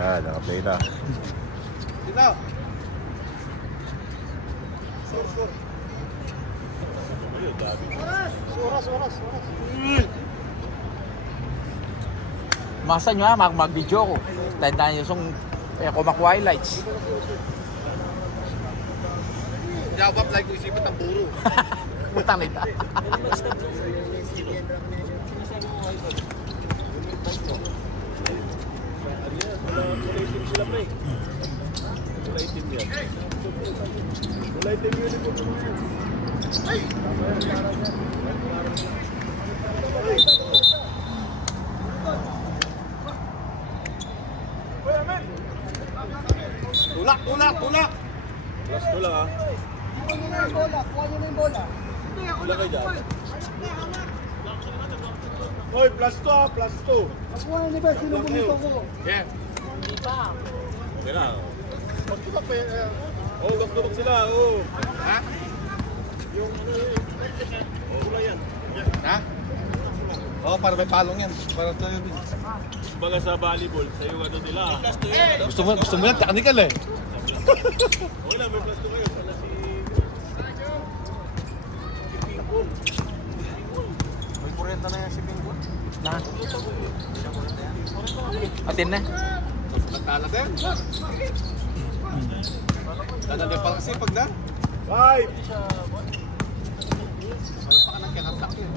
Yan, naka-play na. Dito. Score. Oras. Masa nyo ha, mag-video ko. Tandaan nyo yung ako maku-highlights. Jawab like ko isipin ng puro. Putang ita. Tulak. Plus 2 lang ha. Kuha nyo na yung bola. Wala kayo dyan. Hoy, plus 2 ha, plus 2. Nakuha nyo ba? Sino bumito ko? Yeah. Okay na. Magtulak pa yun. Oo, gagtulog sila. Oo. Ha? Wala yan. Ha? Oo, para may palong yan. Para tayo din. Baga sa volleyball, sa yung ano nila. Gusto mo yan, technical eh. Wala, may plus 2 kayo. Pala si... May 40 na yan si Bingo. Na. Atin na. Nagtala din. Dadali pa kasi pag na. 5! Wala pa ka ng kinatak yun.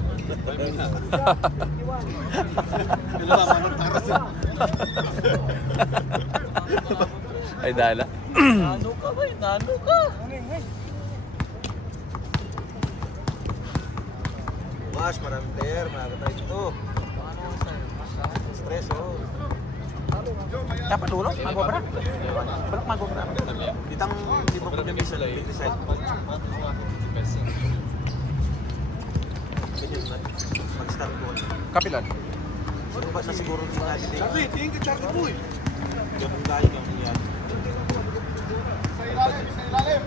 Dalawa, manong taras yun. Ay, dala. Nano ka ba? Nano ka? Mas, maraming player. Nakakatay ito. Stress, oh. Dapat ulo, magobra. Balak magobra. Ditang di mo pwede bisa lang. Decide. Mag-start ko. Kapilan. Sino ba na siguro din natin dito? Charlie, tingin ka Charlie boy! Ganun tayo ng yan. Sa ilalim!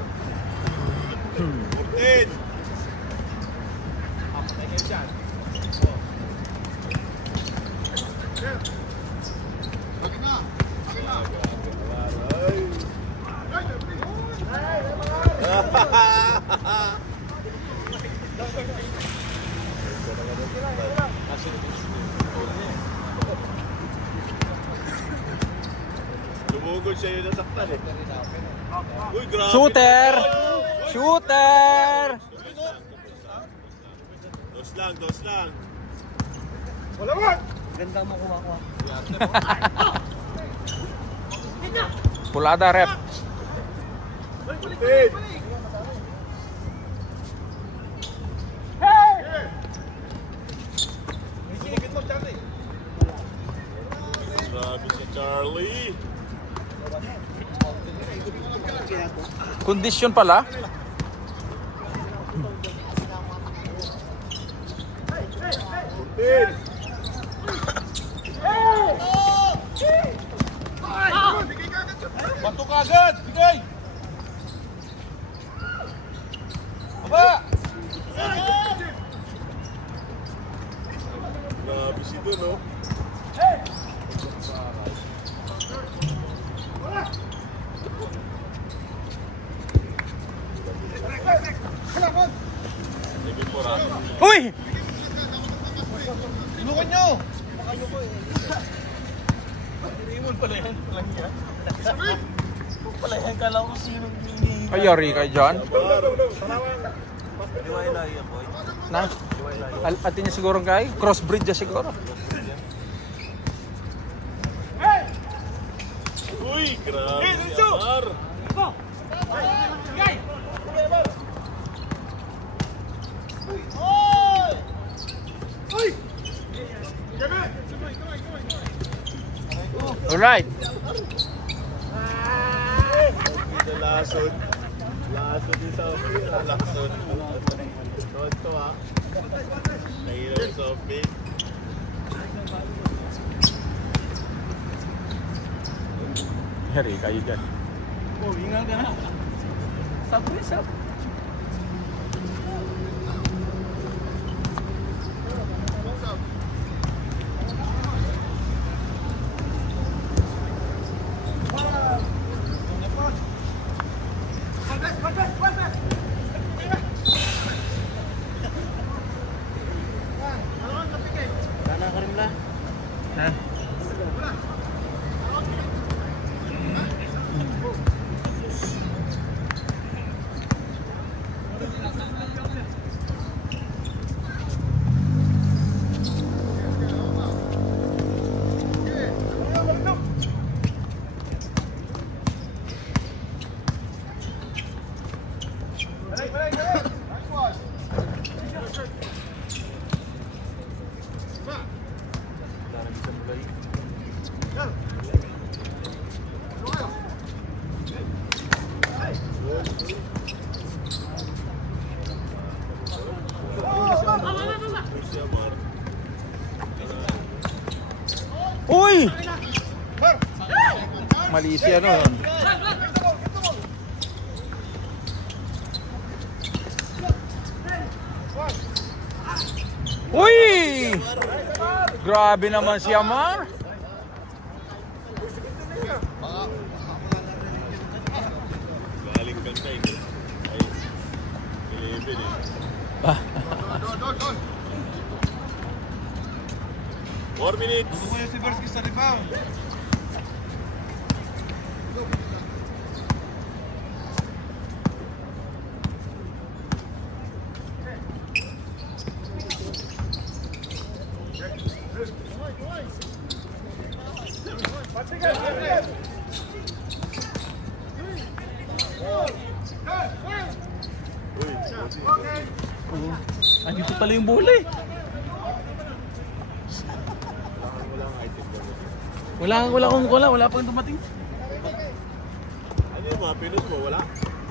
14! Lumugod siya yung nasaktan eh. Uy, grabe. Shooter! Shooter! Dos lang. Ganda mo kuha. Pulada, rep. Pit! Grabe si Charlie. Kondisyon pala. Pit! Bato ka agad! Bigay! Aba! Grabe si Don, no? Uy! Inukan nyo! Rimon pala yan. Lang yan. Pala yan. Kala ko sinong hindi. Ay, yari ka dyan. Diwaila yan, boy. Na? Atin niya siguro kay? Crossbreed niya siguro. Uy, grabe si Amar. Alright. Dito lasod. Lasod din sa office. Lasod. Ito ha. Nahiraw sa office. Yari kayo dyan. Oh, hingal ka na. Sabi. Uy! Mali siya nun. Uy! Grabe naman si Amar. Galing kang tayo. Ay, 11 eh. 4 minutes. Ano ko yung si Bersky sa rebound? Dito pala yung bola eh. Wala pang dumating. Ano yung mga pinos mo? Wala?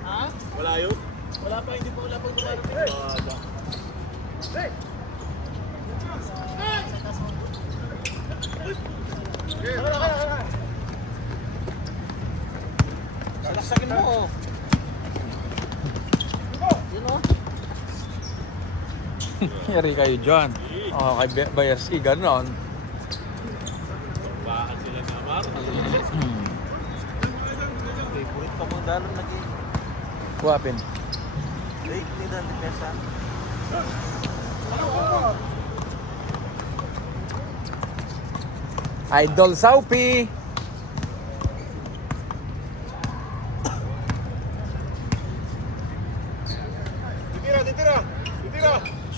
Ha? Wala yun? Wala pang dumating. Salaksakin mo oh. Yun oh. Yari kayo dyan. Oh, kay Bayarski, ganon. Baan sila na Amar? Favorite pa mong dalon na game. Kuwapin. Late ni Dan Pesa. Idol Saupi.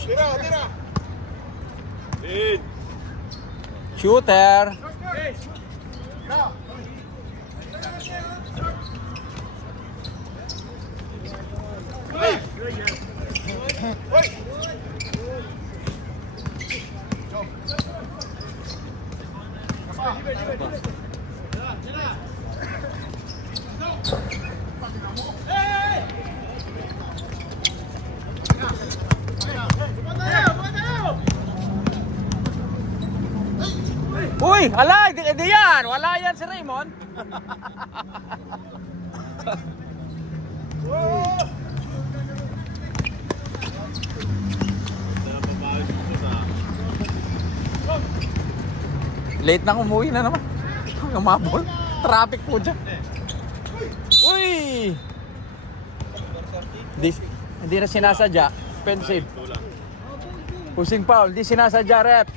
Tira! Lead! Shooter. Uy, ala, di yan. Wala yan si Raymond. Late nang umuwi na naman. Umabol. Traffic po dyan. Uy! Hindi na sinasadya. Offensive. Pusing foul. Hindi sinasadya, rep.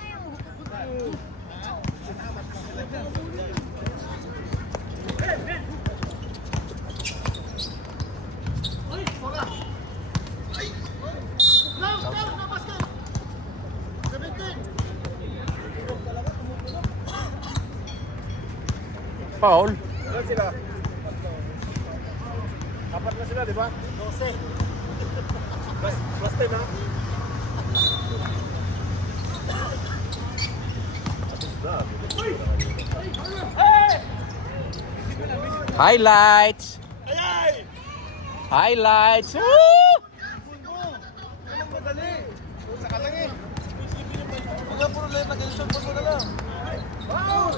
Paul. Ilan sila? Apat na sila, di ba? 12. Plus 10 ha? Highlights. Highlights. Woo! Anong madali? Pusa ka lang eh. Wala problema, ganyan short mo na lang. Foul!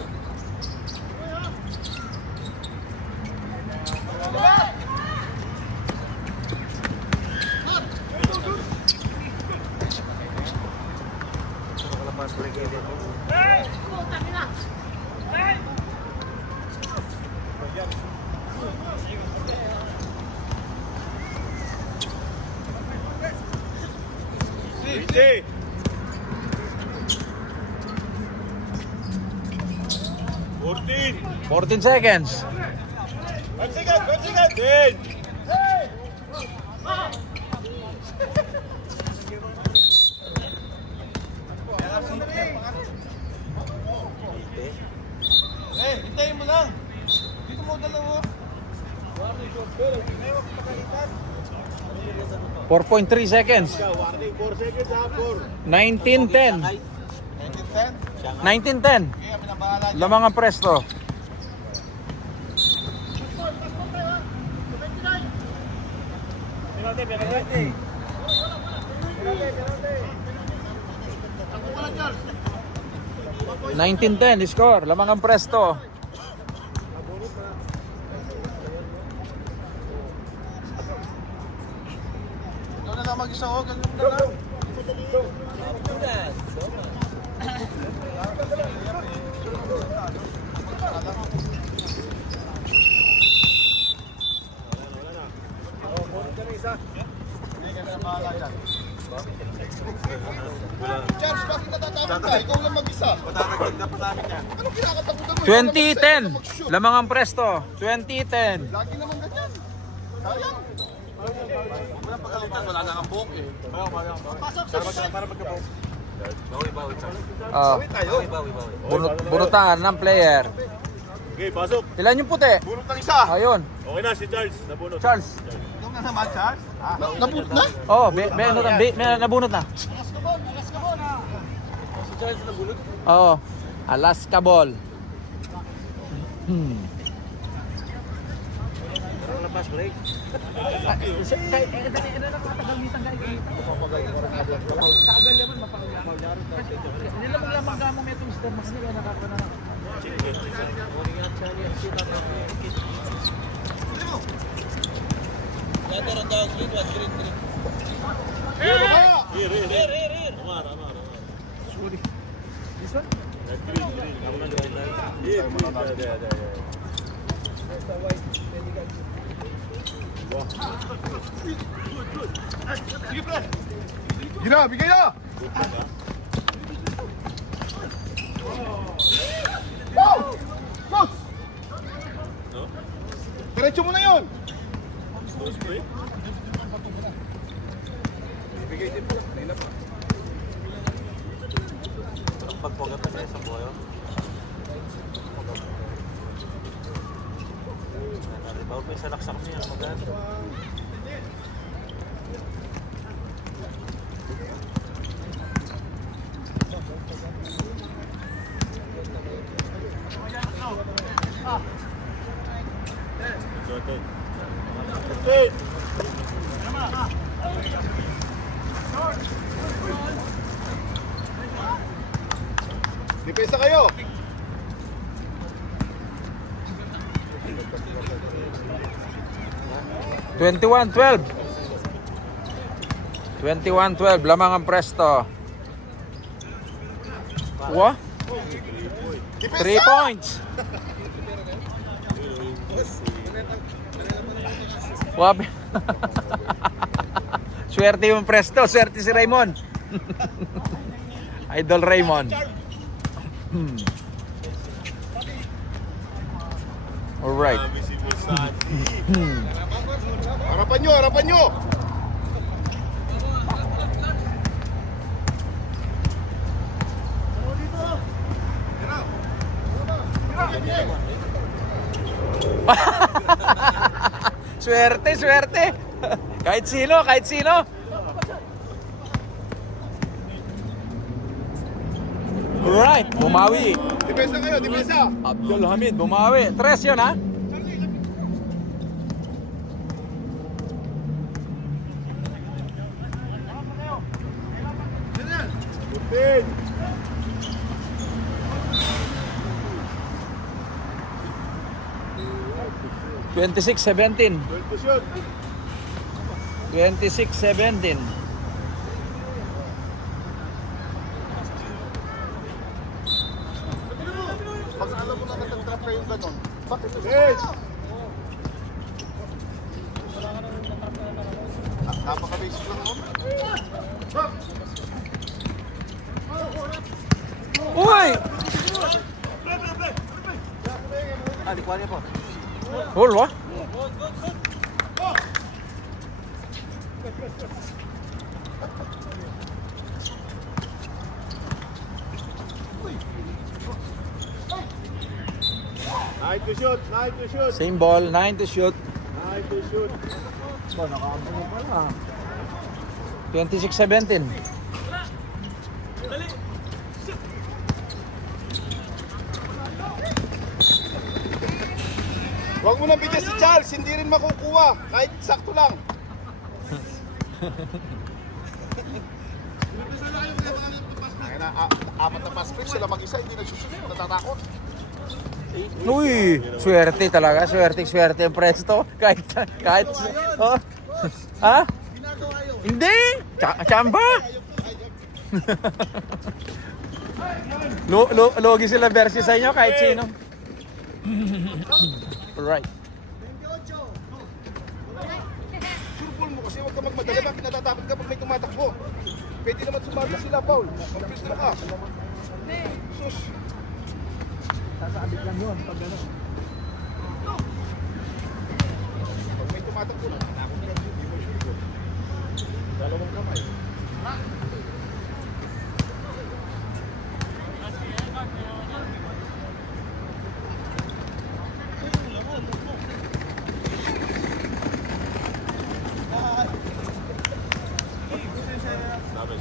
14 seconds. 1 second, 1 second. 10. Eh, hintayin mo lang. Dito mo dalawa. 4.3 seconds. Warning, 4 seconds ha, 4. 19-10. 19-10. 19-10. Kaya pinabahala dyan. Lamang ang presto. Penalty, penalty. 19-10 score. Lamang ang presto. Ikaw na lang mag-isa o. Ganun na lang. Hindi ka na bahala yan. Charles, bakit natatakot ka? Ikaw lang mag-isa. Patatagdag na patami ka. Anong kinakatakutan mo? 20-10. Lamang ang presto. 20-10. Lagi naman ganyan. Sayang. Wala pagkalitan, wala na kang buhok eh. Pasok sa Para magkabuhok. Bawi, Oh, tayo. bunutan ng player. Okay, pasok. Ilan yung puti? Bunot ng isa. Ayun. Okay na, si Charles. Nabunot. Charles. Ikaw na naman, Charles. Nabut na? Oh, nabunot na. Si Charles nabunot. Oo. Alaska ball. Parang na-pass break. Here. Amar. Sorry. This one? Green. Ako na luwag na. Here. Gina, bigay na! Wow! Coach! Diretso mo na yun! Pagpogat na siya sa boyo. Naribaw pa yung salaksak niya. Maganda. Depensa kayo! 21-12. 21-12. Lamang ang presto. What? 3 points. Wabi. Swerte yung presto. Swerte si Raymond. Idol Raymond. Alright. Harapan nyo! Swerte. Kahit sino. Alright, bumawi. Depensa kayo, depensa! Abdul Hamid, bumawi. 3 yun, ha? Good. 26-17. 26-17. Pag alam mo na natatrap kayo ganon, bakit mo Hey! napaka-basic lang ako. Uy! likuannya po. Hol, wah. Night to shoot, night to shoot. Same ball, 9 to shoot. Night to shoot. Ba, nakaabang pa lang. 26-17. Huwag mo nang bigyan si Charles, hindi rin makukuha. Kahit sakto lang. Ay na, apat na pass break sila mag-isa, hindi nagsusunod, natatakot. Uy, swerte talaga, swerte ang presto. Kahit, oh. Ha? Hindi, chamba. Logi sila versus sa inyo kahit sino. Right. Surbol mo kasi huwag ka magmadali, bakit natatakot ka pag may tumatakbo? Pwede naman sumabit sila, Paul. Mag-pist mo ka. Sus. Sasabit lang yun pag gano'n. Pag may tumatakbo, natatakot ka. Hindi mo surbol. Dalawang kamay.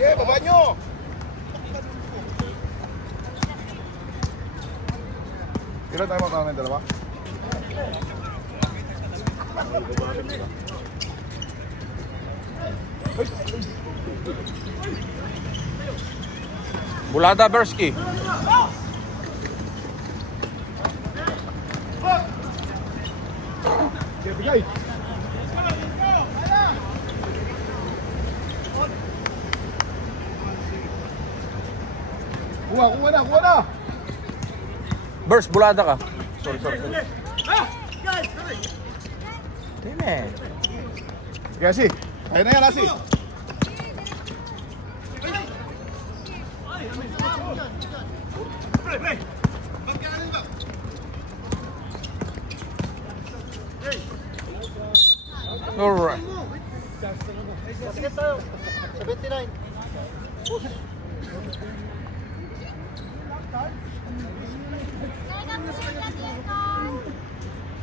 Yeah, baba nyo! Ilan tayo makakaroon ng dalawa? Bulada Bersky. Yeah, bigay! Kuha na! Burst, bulada ka. Sorry. Dime. Kasi, kaya na yan, Asi. Alright. 79.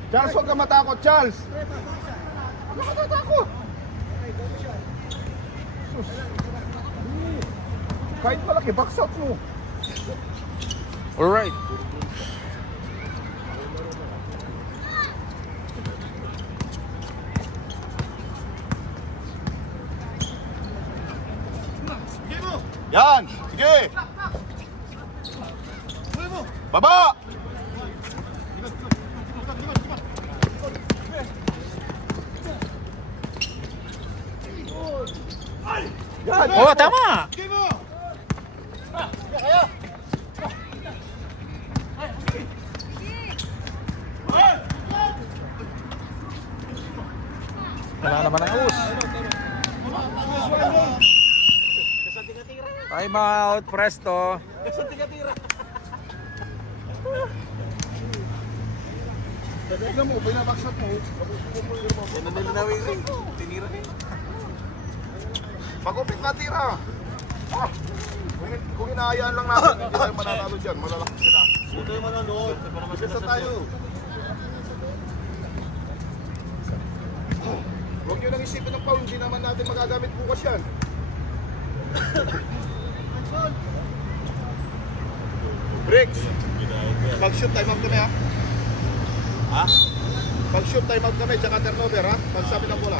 Charles, huwag ka matakot, Charles! Huwag ka matakot! Sus. Kahit malaki, box out mo. Alright. Yan! Sige! Baba! Yan! Oh, tama! Wala naman ang us. Time out, presto. Tignan mo, binabox out mo. Pag-upit na tira. Kung hinahayaan lang natin, hindi tayo mananalo dyan. Malalaki sila. Ito yung manonood. Isa tayo. Huwag nyo lang isipin ng Paul, hindi naman natin magagamit bukas yan. Bricks! Pag-shoot, time out kami ha? Ha? Pag-shoot, time out kami, tsaka turnover ha? Pag-sabi ng bola.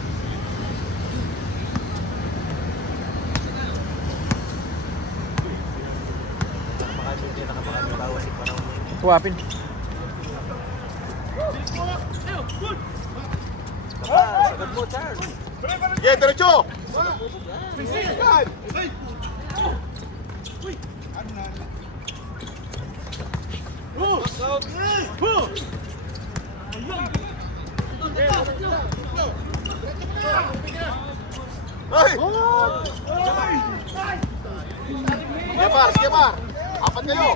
Tuwapin. Sagad mo, Charles. Yeah, diretso! Yan! Ay! Sige par! Apat kayo!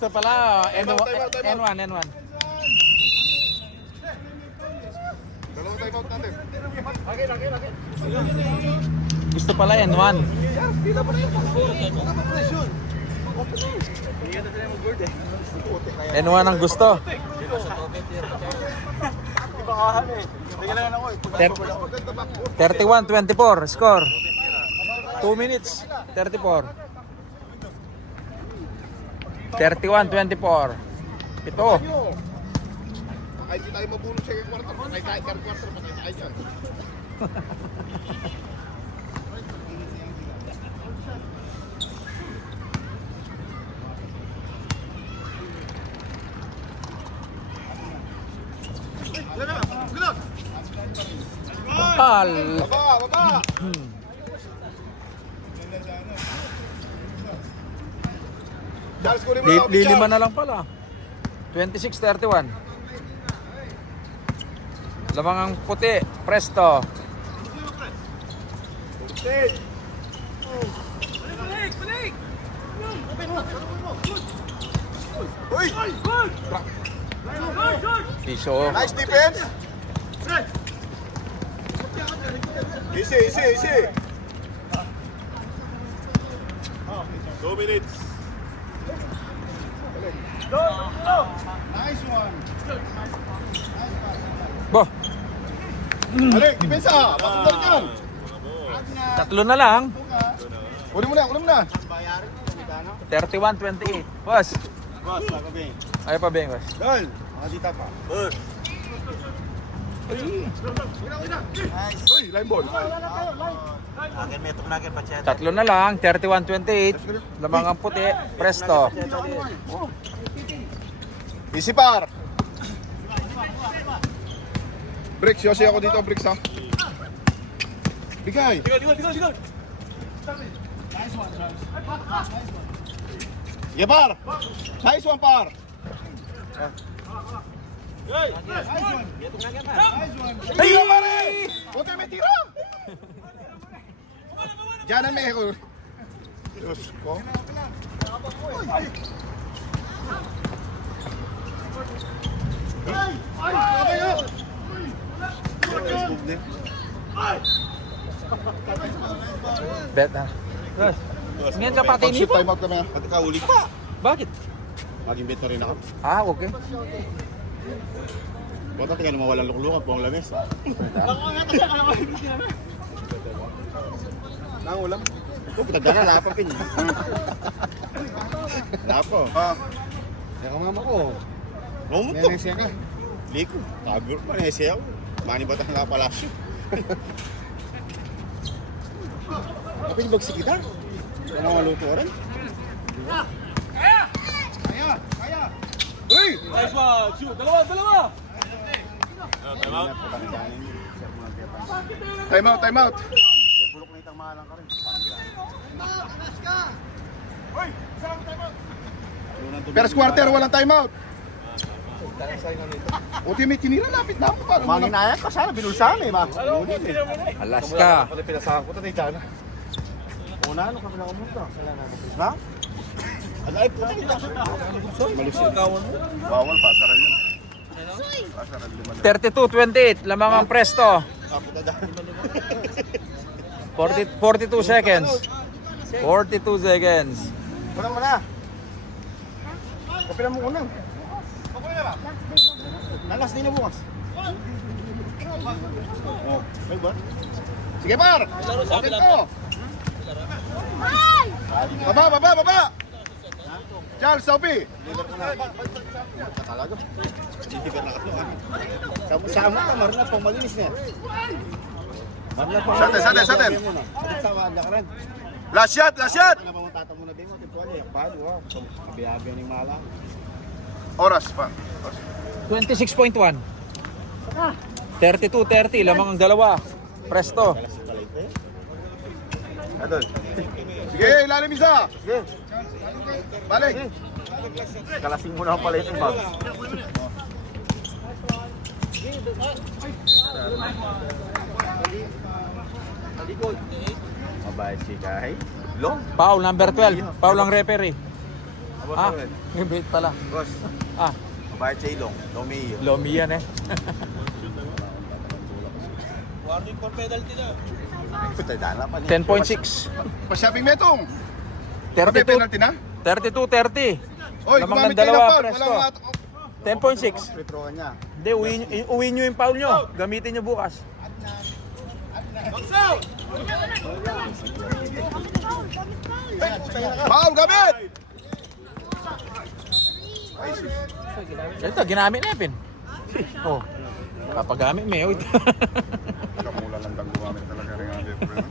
gusto pala, Time out, time out, time out. N1. Dalawang time out natin. Gusto pala N1. N1 ang gusto. Ibakahan eh. Nagalagan ako eh. 31-24 score. 2 minutes. 34. 31-24. Ito. Kahit hindi tayo mabulong sa kwarto, patay tayo kwarto, patay tayo dyan. Al. Baba! Charles, kunin mo na ako, Lilima Charles. na lang pala. 26-31. Lamang ang puti. Presto. Stay. Uy! Piso. Nice defense! Easy. 2 minutes. Nice one. Bo, Alik, depensa. Pasundal yan. tatlo na lang. Kunin mo na. 31-28. Boss. Boss, nakabing. Ayaw pa, Beng, boss. Dal. Makadita pa. Boss. Uy, line ball. Akin, metok na akin, pacheta. Tatlo na lang. 31-28. Lamang ang puti. Presto. Easy par. Bricks, yosi ako dito, Bricks ha. Bigay. Ligon. Yeah, par. Nice one, par. Ay, pare! Huwag kayo may tira! Diyan na may ako. Diyos ko. Bet na. Boss. Ngayon ka pati Pag-shoot nipo? time out kami ha. At ikaw, uli pa. Bakit? Maging beto rin ako. Ah, okay. Bata, tingnan mo walang luklukan po ang lamis. Nangulam. Oh, pitagdana, wala pa pin. Wala po. Yan ang mama ko. Romo to. Nenesya ka. Liko. Tago pa na siya. Mani ba tayo nakapalasyo? Kapag bagsi kita? Yan ang maluto rin. Uy! Nice one. Shoot. Dalawa. Time out. Bulok na itang mahalang ka rin. First quarter, walang time out. Ultimate, tinira lapit na ako. Parang Manginayat pa sana, binulsahan eh ba? Alaska. pinasahan ko ito, Dana. Una, ano ka pinakamunta? Na? Alay po. Malusog. Bawal, pasaran yun. Pasaran 32-28. Lamang ang Presto. 42 seconds. 42 seconds. Unang mo na. Kapilan mo unang. Nalas din na bukas. Oh, ay ba? Sige, par! Bakit ko? Baba! Charles, Sophie! Talaga. Hindi ka nakatuwa. Sama ka, marunong pang malinis niya. Satin. Tawad na ka rin. Last shot! Ano ba mong tatamo na bingo? Timpuan niya. Pado, wow. Kabiyagyan ng malang. Oras pa. 26.1. 32-30. Lamang ang dalawa. Presto. Kalas yung kalit eh. Sige, ilalim isa! Sige. Balik! Kalasing mo na ang palit yung bags. Mabait si Kai. Long. Foul number 12. Foul ang referee. Ah, may bait pala. Boss, Ah, bayad sa ilong. Lomi. Lomi yan eh. Warning for penalty na. 10.6. Pasyaping metong. 32. penalty na? 32-30. Oy, Lamang ng gumamit kayo dalawa, ng foul. presto. Walang 10.6. Retroan niya. Hindi, uwi nyo yung foul nyo. Gamitin nyo bukas. Foul, gamit! Ito, ginamit na Pin. Oh, kapagamit may oy. Kamula lang daw gumamit talaga rin ang different.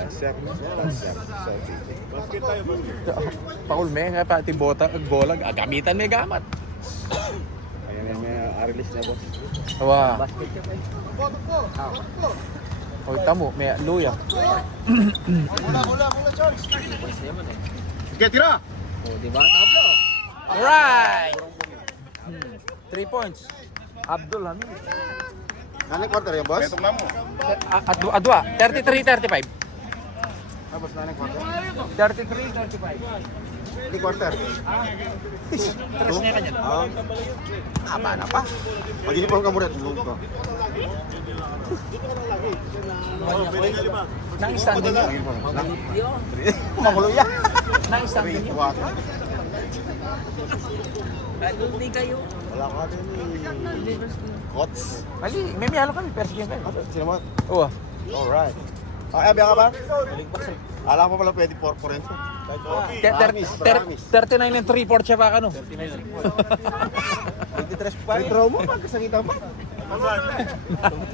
Basket tayo, basket. Paul may nga pati bola, gamitan may gamat. Ayan may release na boss. Wow. Oy, tamo, may luya. Mula, Charles. Sige, tira! Alright! 3 points. Abdul Hamid. Nanay quarter yan, boss? Metong na mo. Adwa, 33-35. Boss, nanay quarter? 33-35. Hindi quarter. Tres niya kanya. Haba na pa. Mag-uniform ka muna. Tulog ko. Nang isang din yun. Makulo yan. Nang isang din yun. Wala ka din eh. Kots. Mali, may miyalo kami, first game kayo. Sino mo? Oo. Alright. Abi ka ba? Alam ko pala pwede 4 rin. 39 and 3/4 siya pa ka no? 23 pa. Retro mo, magkasangita mo.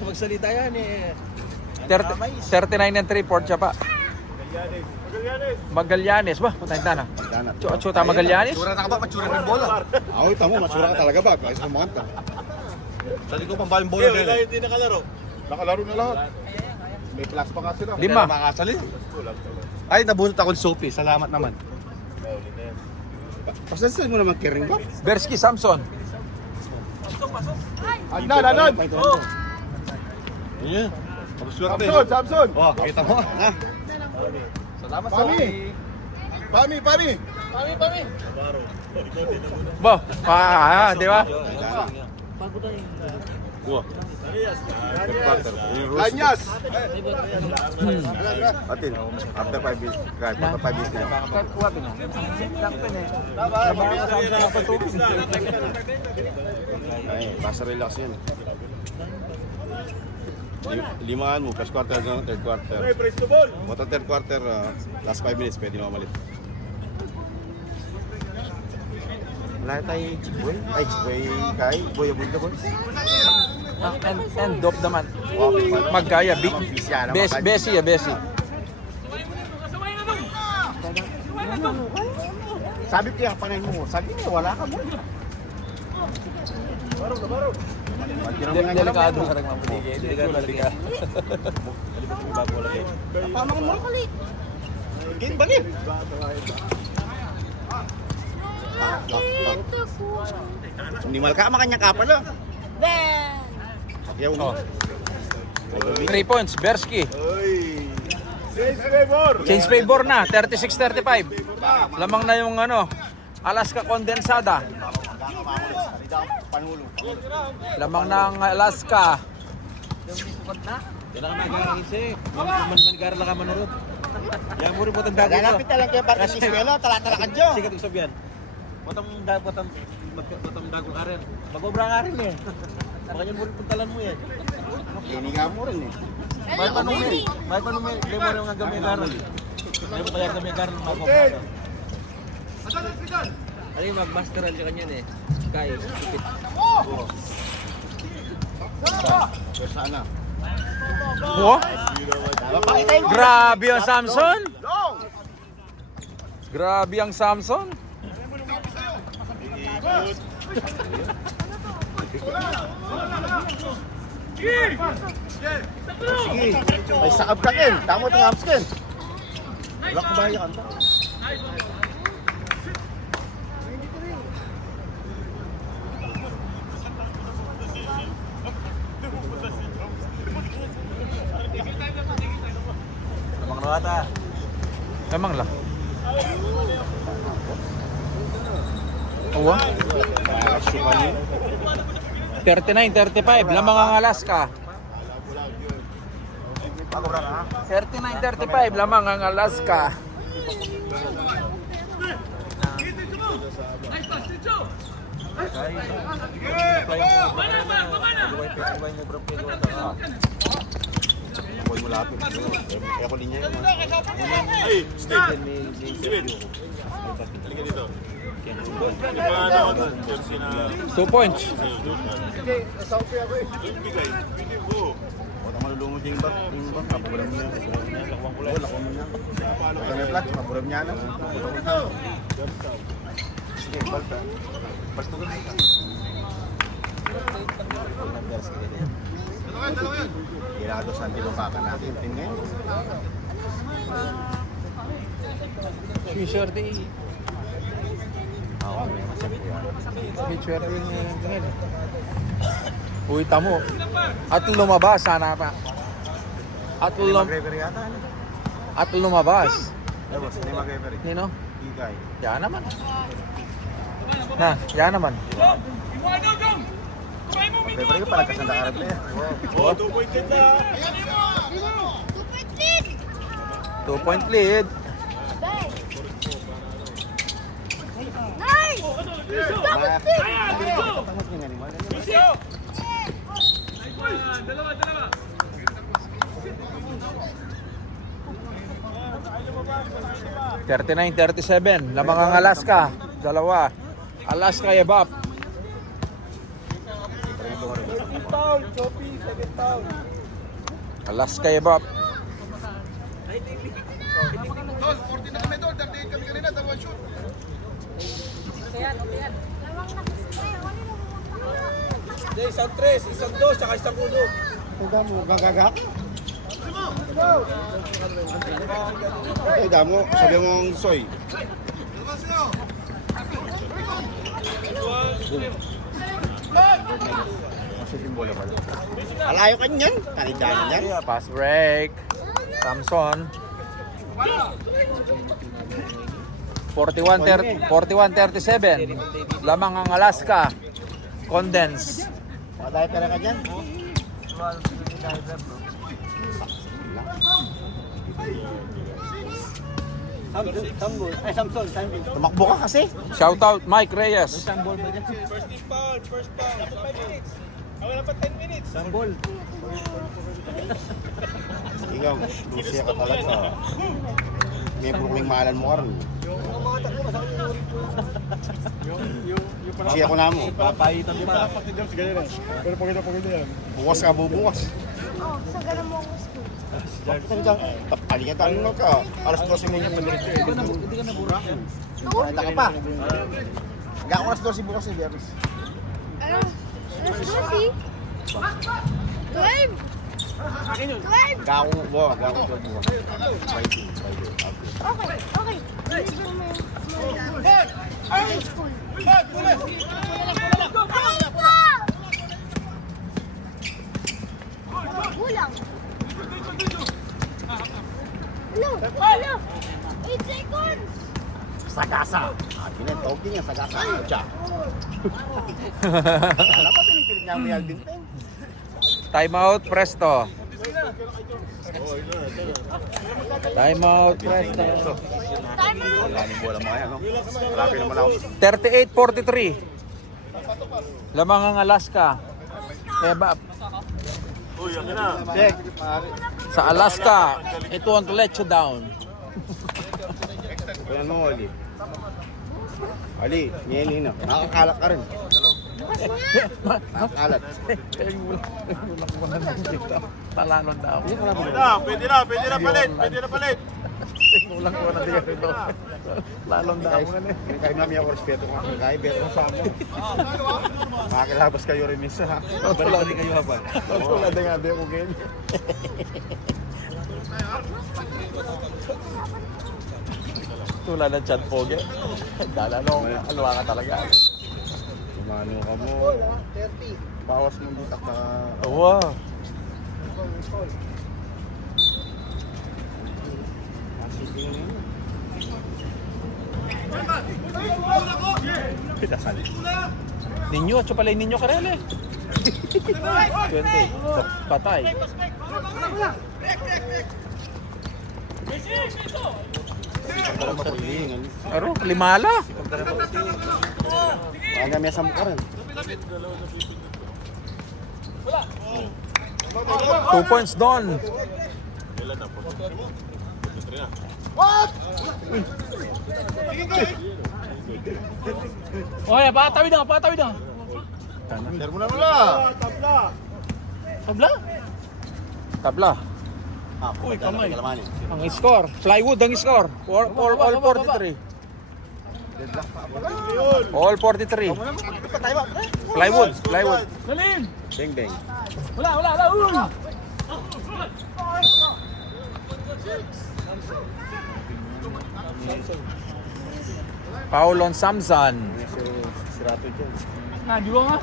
Magsalita yan eh. 39 and 3/4 siya pa. Magallanes ba? Punta na. Chuta Magallanes. Matsura na ka ba? Matsura ng bola. Ako, tamo, matsura ka talaga ba? Kaysa kumanta. Dali ko pang baling bola Wala din. hindi nakalaro. Nakalaro na lahat. May class pa nga sila. 5. Makasali. Ay, nabunot ako ni Sophie. Salamat naman. Pasasan mo naman kiring ba? Bersky Samson. Adnan! Oh. Yeah. Samson! Oh, kita mo. Ha? Salamat sa Pami! Bo, di ba? Lanyas! Atin, after 5 years, kahit after 5 years na yun. Ay, basta relax yan. Limaan mo, first quarter, third quarter. Hey, press the ball. Bota third quarter, last 5 minutes, pwede mamalit. Wala tayo Chikboy? Ay, Chikboy kay Boy Abunda boys. End of the month. Magkaya, Bessie. Sabi ko yung panay mo, sabi mo, wala ka mo. Delikado ka rin mga puligay. Pamangan mo kali. Game balik. Hindi malaka makanya kapal lang. Ben! Ayaw mo. 3 points, Bersky. Change favor. Change favor na, 36-35. Lamang na yung Alaska Condensada. Panulong. Lamang ng Alaska. Kailangan nag-iisa eh. Manigar lang ka manurot. Yan mo rin po tanda ko. Lalapit na lang kayo para sa eskwela, tala-talakan dyan. Sige, ito sabihan. Matang dago ka rin. Mag-obra ka rin eh. Baka yan mo rin puntalan mo yan. Hiniga mo rin eh. May panumi. May mo rin mga gamay karon. May mo kaya gamay karon mag-obra. Ay, mag-masteral ka kanyan eh. Kaya, ikit. Pero sana. Oh, grabe ang Samson. Grabe ang Samson. Sige. May sakab ka kin. Tamo itong abs kin. Wala ko ba yung kanta? Mga nawata. Lamang lang. Uwa. 39-35, lamang ang Alaska. 39-35, lamang ang Alaska. Ako'y malapit. Eh, ako linya yun. Ay, Steve. Steven. Halika dito. Ano, Chelsea na 2 points. Sige, nasa upi ako eh. bigay. Bigay mo. O, malulungo siya yung bak. Yung bak, mapulam niya. Oo, lakon mo niya. Kaya may plat, mapulam niya na. Sige, balta. Basto ka na. Girado sa tilupakan natin. Tingin. Fisher di. Oo, may masakit yan. Fisher di ngayon. Uy, tamo. At lumabas, sana pa. Mag-referee yata. At lumabas. Labos, hindi mag-referee. Nino? Higay. Yan naman. Na, yan naman. Mag-referee ka pala kasi nakakarap na yan. Oh, 2 point na. 2-point lead. Nice! Dalawa. 39-37, lamang ang Alaska. Dalawa. Alaska ebap. Alaska ebap. Tol, 14 na kami tol. 38 kami kanina. Dalawang shoot. Isang 3, isang 2, saka isang 1. Huwag mo, gagagak. Ay, damo. Sabi mong soy. Masusin bola pala. Alayo ka niyan. Talidahan niyan. Pass break. Samson. 41-37. Lamang ang Alaska. Condense. Matay ka na ka dyan. Tumakbo ka kasi. Shout out Mike Reyes. First team foul, first foul. Dapat 5 minutes. Wala pa 10 minutes. Ikaw, lusiya ka talaga. May brooklyn mahalan mo karon. Siya ko na mo. Papahitan pa. Bukas ka, bubukas. Oh, sa ganun mo ako school. Palingan tayo lang ka. Alas 12 mo niya padiretso eh. Hindi ka nabura. Wala ka pa. Hanggang alas 12 bukas eh, Biyernes. Ano? Susi? 12? 12? Gago mo, gago mo bukas. Friday. Okay, okay. Deliver mo yung early school. Gulang. Hello! 8 seconds! Sagasa. Atin tawag din yan, sagasa. Tiya. Alam pa pinipilit niya ang may Alvin Peng. Timeout Presto. Timeout Presto. Time out! Wala nang bola mo kaya, no? Malapit naman ako. 38-43. Lamang ang Alaska. Ebap. Uy, yan na. Check. Sa Alaska, it won't let you down. Ayan mo, Ali. Ali, niyan na. Nakakalat ka rin. Nakakalat. Talalon daw. Pwede na palit. Pwede na palit. Ulang ko na diyan ito. Lalong daw. Kahit namin ako respeto ko. Kahit beto ko sa amin. Makakilabas kayo rin minsan ha. Wala din kayo habang. Wala din nga ko ganyan. Tulad ng Chad Poge. Dalalong. Alwa ka talaga. Kumano ka mo. Bawas ng butak na. Wow. Ninyo, at pala yung Ninyo Karele. 20. Patay. Aro, limala. Ada may sampo rin. 2 points doon. Oy, patawid na, patawid na. Share mo na wala. Tabla? Tabla. Uy, kamay. Ang score. Plywood ang score. All 43. All 43. Plywood. Galing. Beng beng. Wala. Uy. Foul on Samson. Si Rato dyan. Nah, di nga.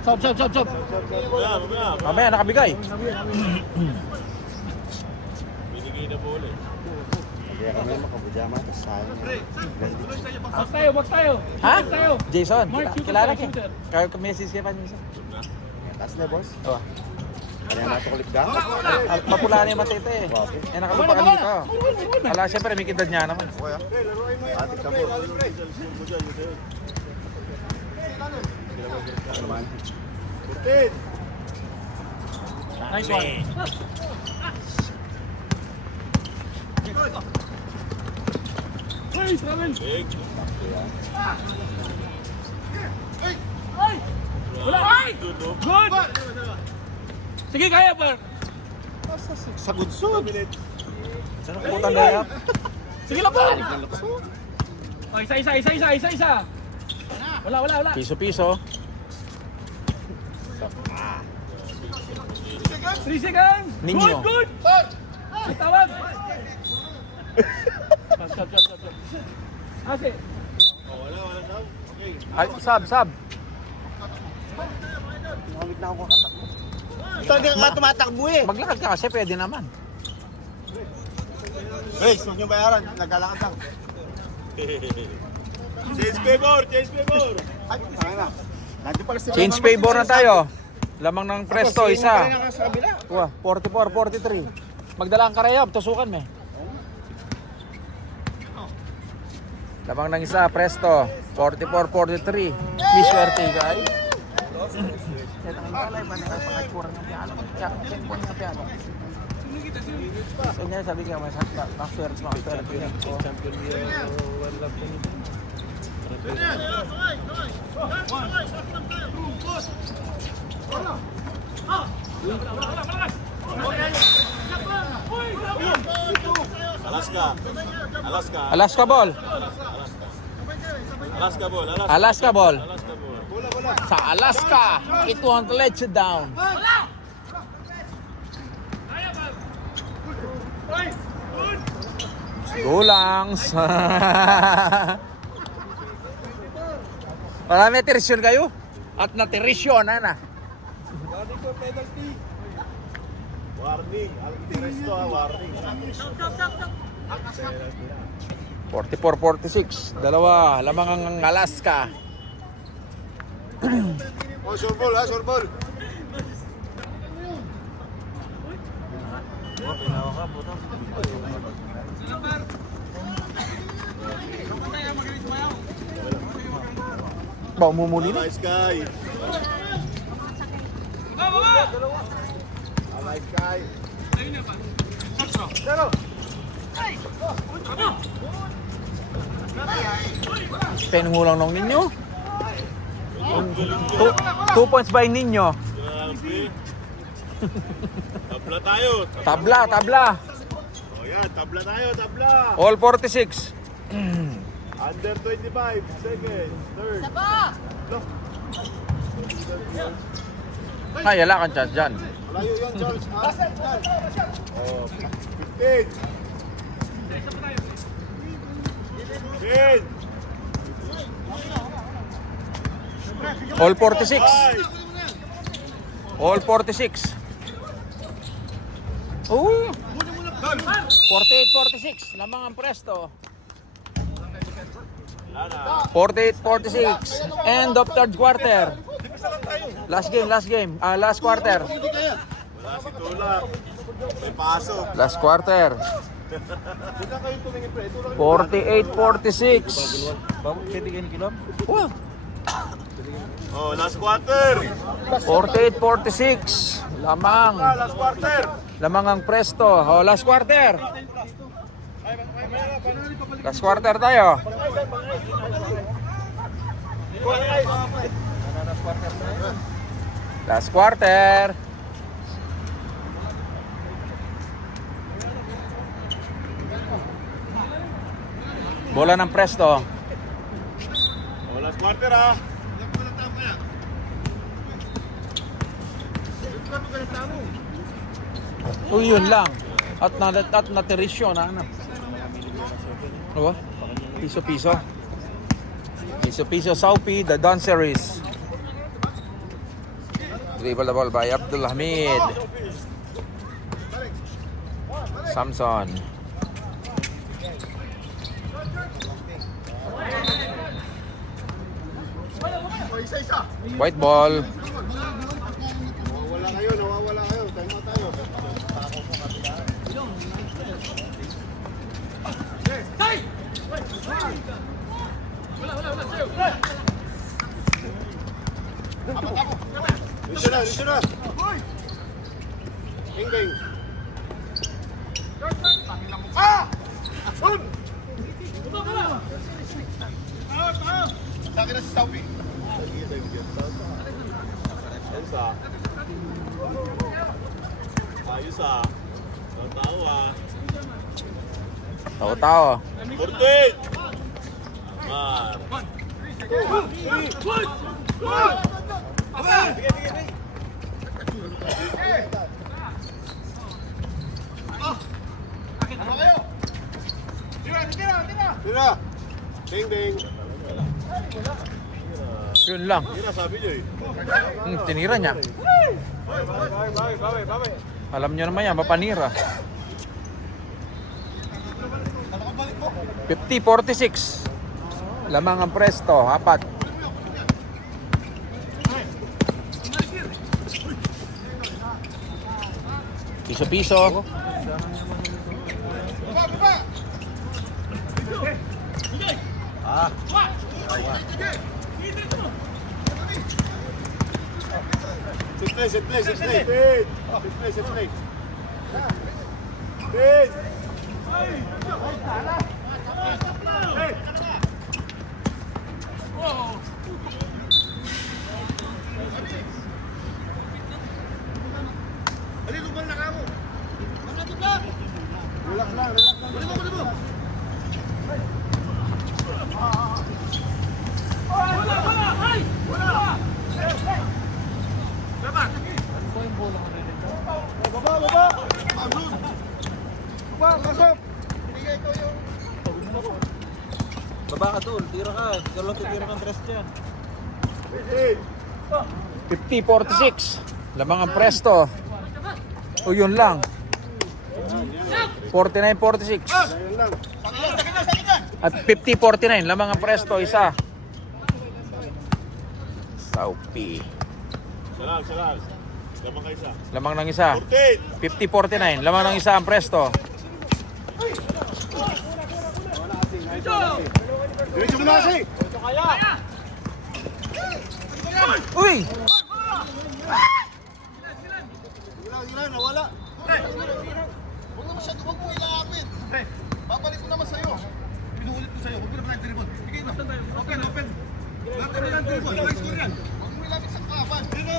Stop. Mamaya nakabigay. Kaya kami makabujama. Tapos sayang. Box tayo. Ha? Box tayo. Jason, Mark, shooter kilala tayo, ka. shooter. Kaya message ka pa niya. Taas na boss. Oh. Kaya nato kulit ka. Mapula na yung matete eh. Eh, nakalupa ka dito. Wala, syempre may kidad niya naman. Atik sa boss. Nice one. Hey, travel. Wala. Good. Sige, kaya par. Sagudsod. Putan na yan. Sige lang par. Oh, isa. Wala. Piso-piso. 3 seconds. Ninyo. Good. May tawag. Stop. Ase. Ay, sab. Ngamit na ako kakatakbo. Ito hindi nga tumatakbo eh. Maglakad ka kasi pwede naman. Hey, huwag nyo bayaran. Naglalakad lang. Change favor. Ay, tangin na. Nandiyo pala sila. Change favor na tayo. Lamang ng presto, Tapos, isa. yung sa kabila. Wah, 44, 43. Magdala ang karayab, tusukan me. Lamang ng isa, presto. 44, 43. Miswerte, guys. Sabi ka, maswerte. Alaska ball. Sa Alaska, it won't let you down. Gulangs. Marami tirisyon kayo? At natirisyon, ana. Warning. Resto warning. 44-46. Dalawa, lamang ang Alaska. Oh, short ball. Ba, umumuli na. Nice guy. Nice guy. Penungulang nung ninyo. 2 points by ninyo. Tabla tayo. Tabla. Oh yan, tabla tayo. All 46. Under 25 seconds. Third. Ay, wala kang chance dyan. Malayo yan, Charles. Oh, 15. 10. All 46. All 46. Oh. 48-46. Lamang ang presto. 48-46. End of third quarter. Last game. Last quarter. Wala si Tulak. May pasok. Last quarter. Dito kayo tumingin, pre. Ito lang. 48-46. Pwede kayo kilom? Wow. Oh, last quarter. 48-46. Lamang. Last quarter. Lamang ang Presto. Oh, last quarter. Last quarter tayo. Last quarter. Bola ng Presto. Oh, last quarter ah. Uy, yun lang. At natirisyo na ano. Ano ba? Piso-piso. Piso-piso Saupi, the Don Series. Dribble the ball by Abdul Hamid. Samson. Isa-isa. White ball. Nawawala kayo. Time out tayo. Dito na. Bing. Asun! Sa akin na si Saupi. Ayos ah. Tawa. Tao-tao. 48. Mar. Tira. Bing. Yun lang. Tira sabi niyo eh. Tinira niya. Alam niyo naman yan, mapanira. 50-46. Lamang ang Presto, apat. Piso-piso. Sit play. Relax lang. Baba! Kasap! Binigay ko yung... Baba ka tol, tira ka. Ikaw lang titira kang tres dyan. 50-46. Lamang ang Presto. O yun lang. 49-46. Ayun lang. At 50-49. Lamang ang Presto, isa. Saupi. Salag. Lamang ka isa. Lamang ng isa. 48. 50-49. Lamang ng isa ang Presto. Diretso mo na kasi! Uy! Gila, nawala. Huwag mo ilapit. Babalik ko naman sa'yo. Pinuulit ko sa'yo. Huwag mo naman nag-dribble. Bigay na. Open. Lahat mo na nag-dribble. Nag-score yan. Huwag mo ilapit sa kalaban. Dito.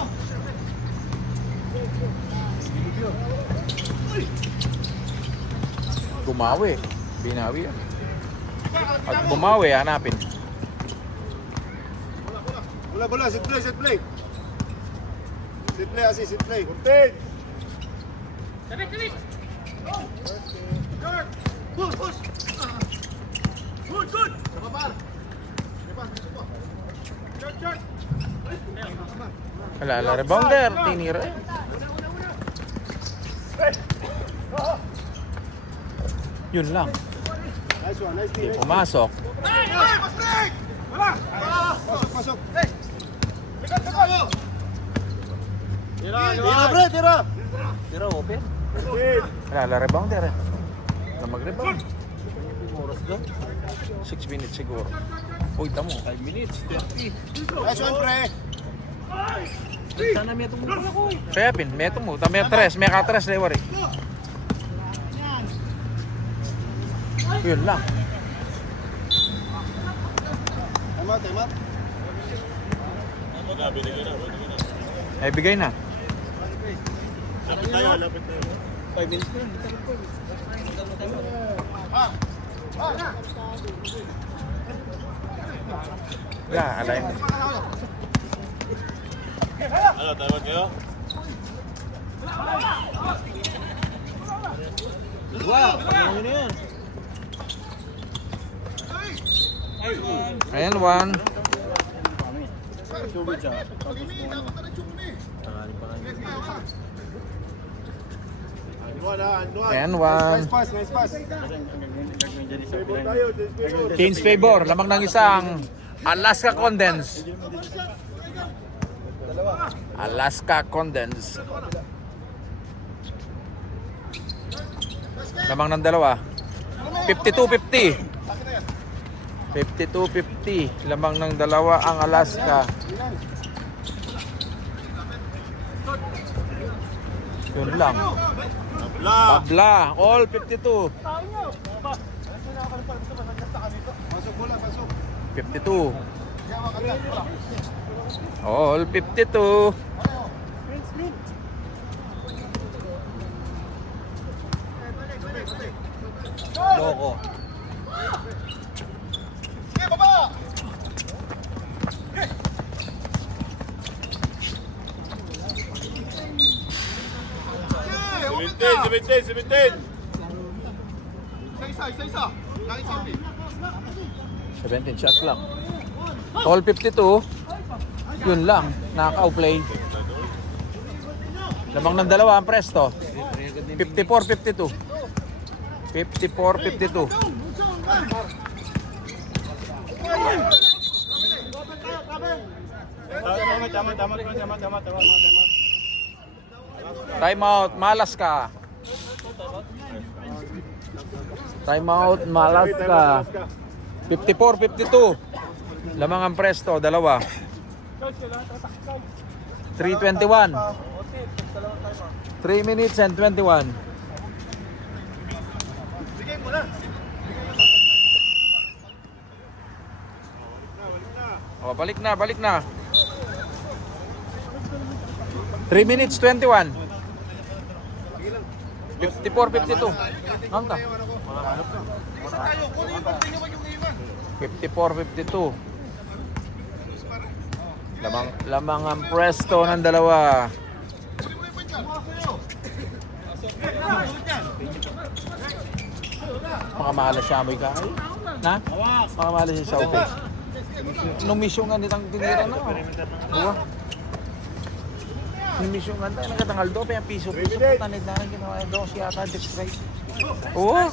Bumawi. Binawi yan. At bumawi, hanapin. Bola. Sit play. Sit play, Asi. Sit play. 48. Sabit! Push! Good! Bababa. Short! Wala, rebounder. Tinira. Yun lang. Nice one, nice Hindi team. pumasok. Hey, mas break! Wala! Pasok, pasok. Hey! Likat ka kayo! Tira, pre, tira! Tira, open. Wala, la rebounder eh. Na mag-rebound. Oras doon. 6 minutes siguro. Uy, tamo. 5 minutes, 30. Nice one, pre! Sana may tumulong ako eh. Kaya pin, meto mo. May 3, may ka-3 lewa rin. Yun lang. Time out, time out. Ay, bigay na. 5 minutes na. Yeah, alay mo. Wow, ano na yan? Ayan, 1. Ayan, 1. Nice pass, nice pass. Change favor. Lamang ng isang Alaska Condense. Alaska Condense. Lamang ng dalawa. 52-50. 52-50. Lamang ng dalawa ang Alaska. Yun lang. Tabla. All 52. Pasok bola, pasok. 52. All 52. Loko. Sige, baba! Sige, 17. Isa. Langit sabi. 17 shots lang. All 52. Yun lang. Knockout-play. Lamang ng dalawa ang presto. 54-52. 54-52. Time out, malas ka. Time out, malas ka. 54-52. Lamang ang presto, dalawa. 3:21. 3 minutes and 21. Sige mo na. Oh, balik na. 3 minutes 21. 54-52. Hangka. Isa tayo. Kunin yung pag tinyo yung iwan. 54-52. Lamang ang presto ng dalawa. Kunin mo yung point yan. Makamahal siya mo ka. Na? Makamahal siya sa office. Nung mission nga nitang tinira na. Diba? Nung mission nga tayo nagkatangal do. Kaya piso tanid na rin ginawa. Do siya ata district. Oo.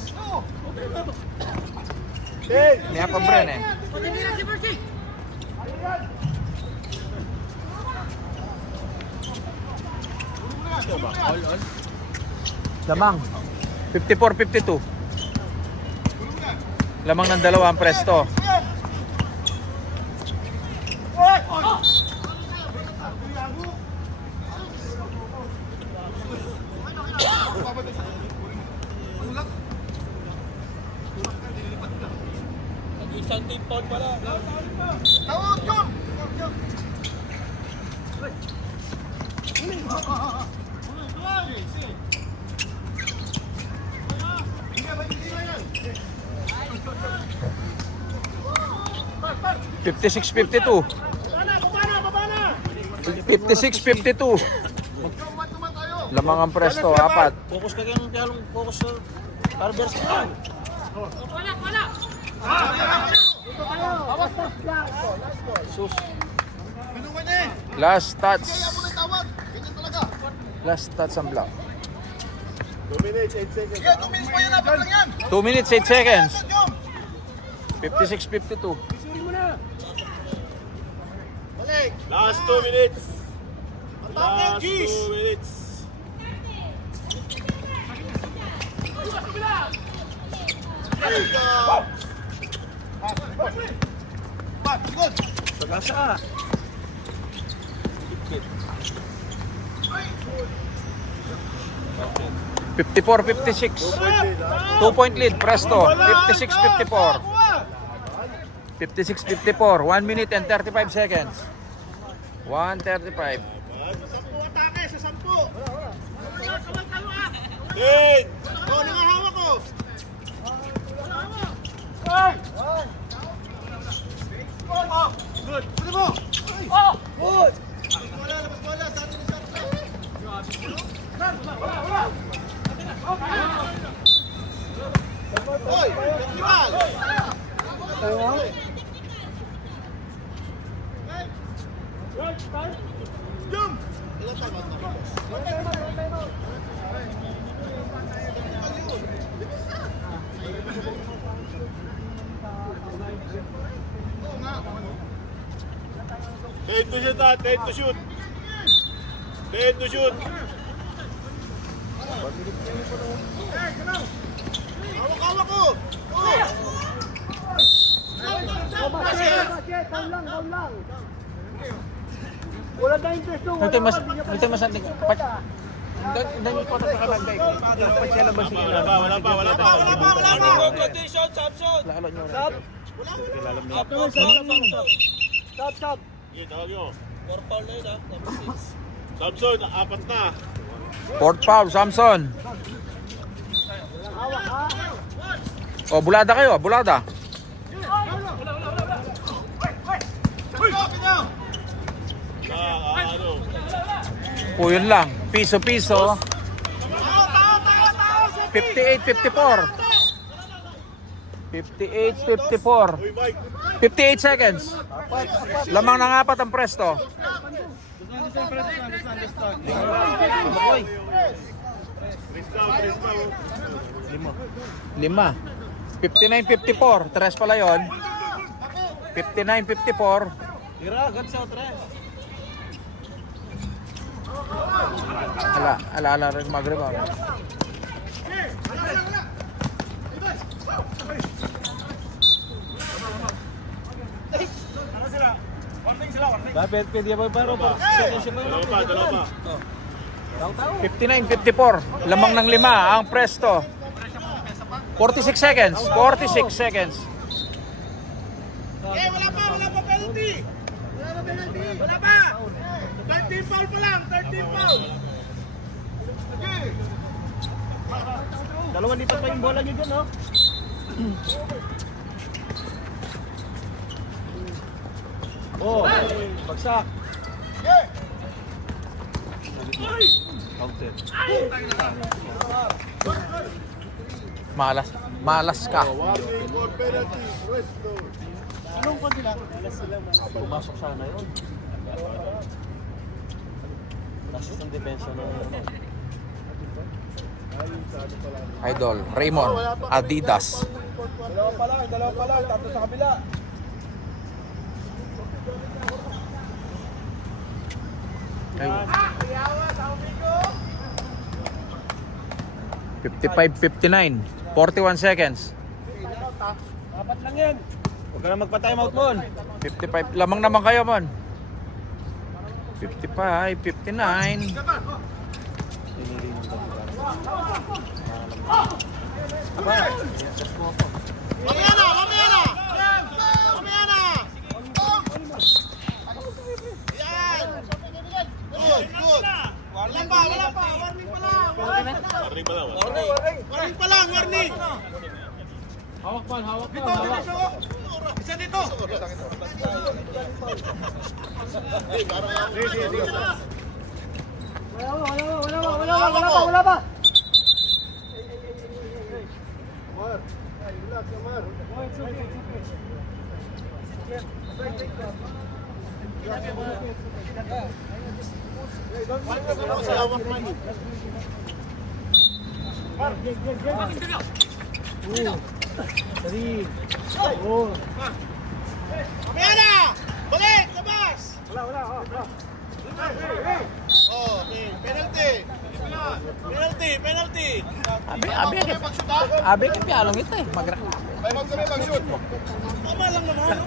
Niya pa bren eh. Tinira si Percy. Lamang. 54-52. Lamang ng dalawa ang presto. Tawag yun! Fifty-six, 52. 56-52. Lamang ang presto, apat. Focus ka kayong kayong focus sa Carbers ka. Wala. Sus. Binuwan niya eh. Last touch. Kaya mo na tawag. Ganyan talaga. Last touch ang block. 2 minutes, 8 seconds. Sige, 2 minutes pa yan. Apat lang yan. 2 minutes, 8 seconds. Jom! 56-52. Balik! Last 2 minutes. Atake, Last Gis! 2 minutes. Ay, ka! Pat, good! Pag-asa. 54-56. 2-point lead, Presto. 56-54. 56-54. 1 minute and 35 seconds. 1:35. Sampu atake sa 10. Ten. Oh, nangahawak ko. Good. Pwede mo. Good. Wala, labas wala. Sa atin yung shot. Hoy, festival. Jump. Ilan time? Ten to shoot, 10 to shoot. 10 to shoot. Hawak-hawak ko. Oh. Wala tayong interest doon. Nanti mas nanti dan ko ta kalagay. Dapat siya labas sige Wala pa. Lalo nyo. Sige, tawag nyo. Samson, 4 na. Fourth foul, Samson. Oh, bulada kayo, bulada. Ano? Po yun lang. Piso-piso. 58-54. 58-54. Uy, Mike. 58 seconds. Lamang ng 4 ang Presto. Press na. 5. 59-54. 3 pala yun. 59-54. Tira, agad sa 3. Ala rin mag-rebound. Dapat pwede ba paro ba? Dalawa pa. 59-54. Lamang ng 5 ang Presto. 46 seconds. 46 seconds. Wala pa penalty. Wala pa. 13 foul pa lang, 13 foul. Okay. Dalawang lipat pa yung bola niyo dyan, no? Oh, bagsak. Okay. Counted. Malas ka. Warning for penalty. Presto. Pumasok sana yun. Nasa ang depensa na Idol, Raymond, Adidas. Dalawa pa lang, tatlo sa kabila. Ay. 55-59. 41 seconds. Dapat lang yan. Huwag ka na magpa-time out mo. 55. Lamang naman kayo, Mon. 55, 59. Mamaya na! Yan! Good. Wala pa. Warning pa lang. Warning pa lang, warning. Hawak pa. Isa dito. Wala pa. Three. Four. Mamaya na! Balik! Labas! Wala. Oh, okay. Penalty! Penalty! Abi, Tama kami pag-shoot ha? abi ka pialong ito eh. May mag kami pag-shoot. Tama lang naman.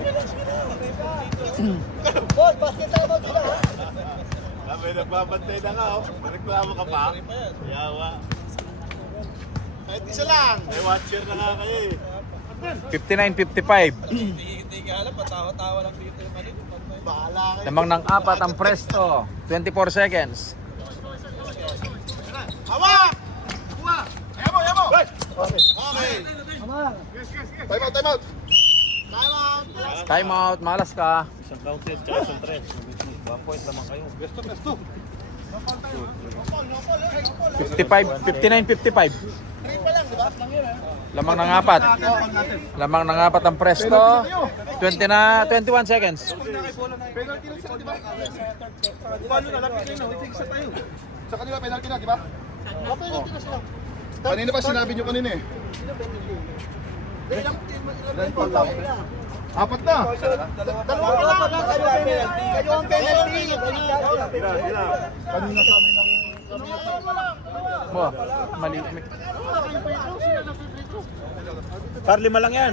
May nagbabantay na nga, oh. Mareklamo ka pa? Yawa. Kahit isa lang. May watcher na nga kayo eh. 59-55. Bahala kayo. Lamang ng apat ang Presto. 24 seconds. Hawak! Kuha! Ayaw mo! Okay. Time out! Time out, malas ka. Isang counted, tsaka isang tres. 1 point lamang kayo. Besto. 59-55. Lamang ng apat. Lamang ng apat ang Presto. 21 seconds. Penalty na sila, di ba? Paano na? Lapit kayo na. Waiting sa tayo. Sa kanila, penalty na, di ba? Penalty na sila. Kanina pa sinabi nyo kanina eh. Apat na. Dalawa pa lang. Kayo ang penalty. Kanina sa amin ng... Mo, mali. Par, 5 lang yan.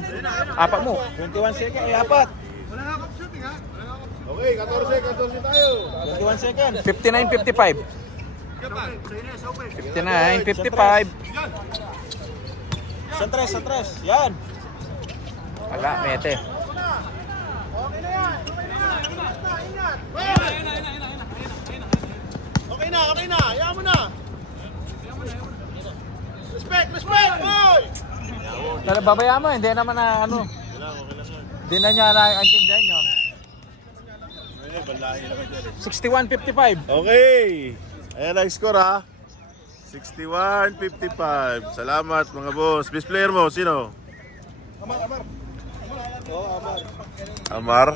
Apat mo. 21 seconds, apat. Okay, 14 tayo. 21 seconds. 59-55. 59-55. Isang tres. Yan. Wala, mete. Okay na. Hayaan mo na. Respect, boy! Tala, babaya mo, hindi naman na ano. Hindi na niya naintindihan nyo. 61-55. Okay. Ayan ang score ha. 61-55. Salamat mga boss. Best player mo, sino? Amar.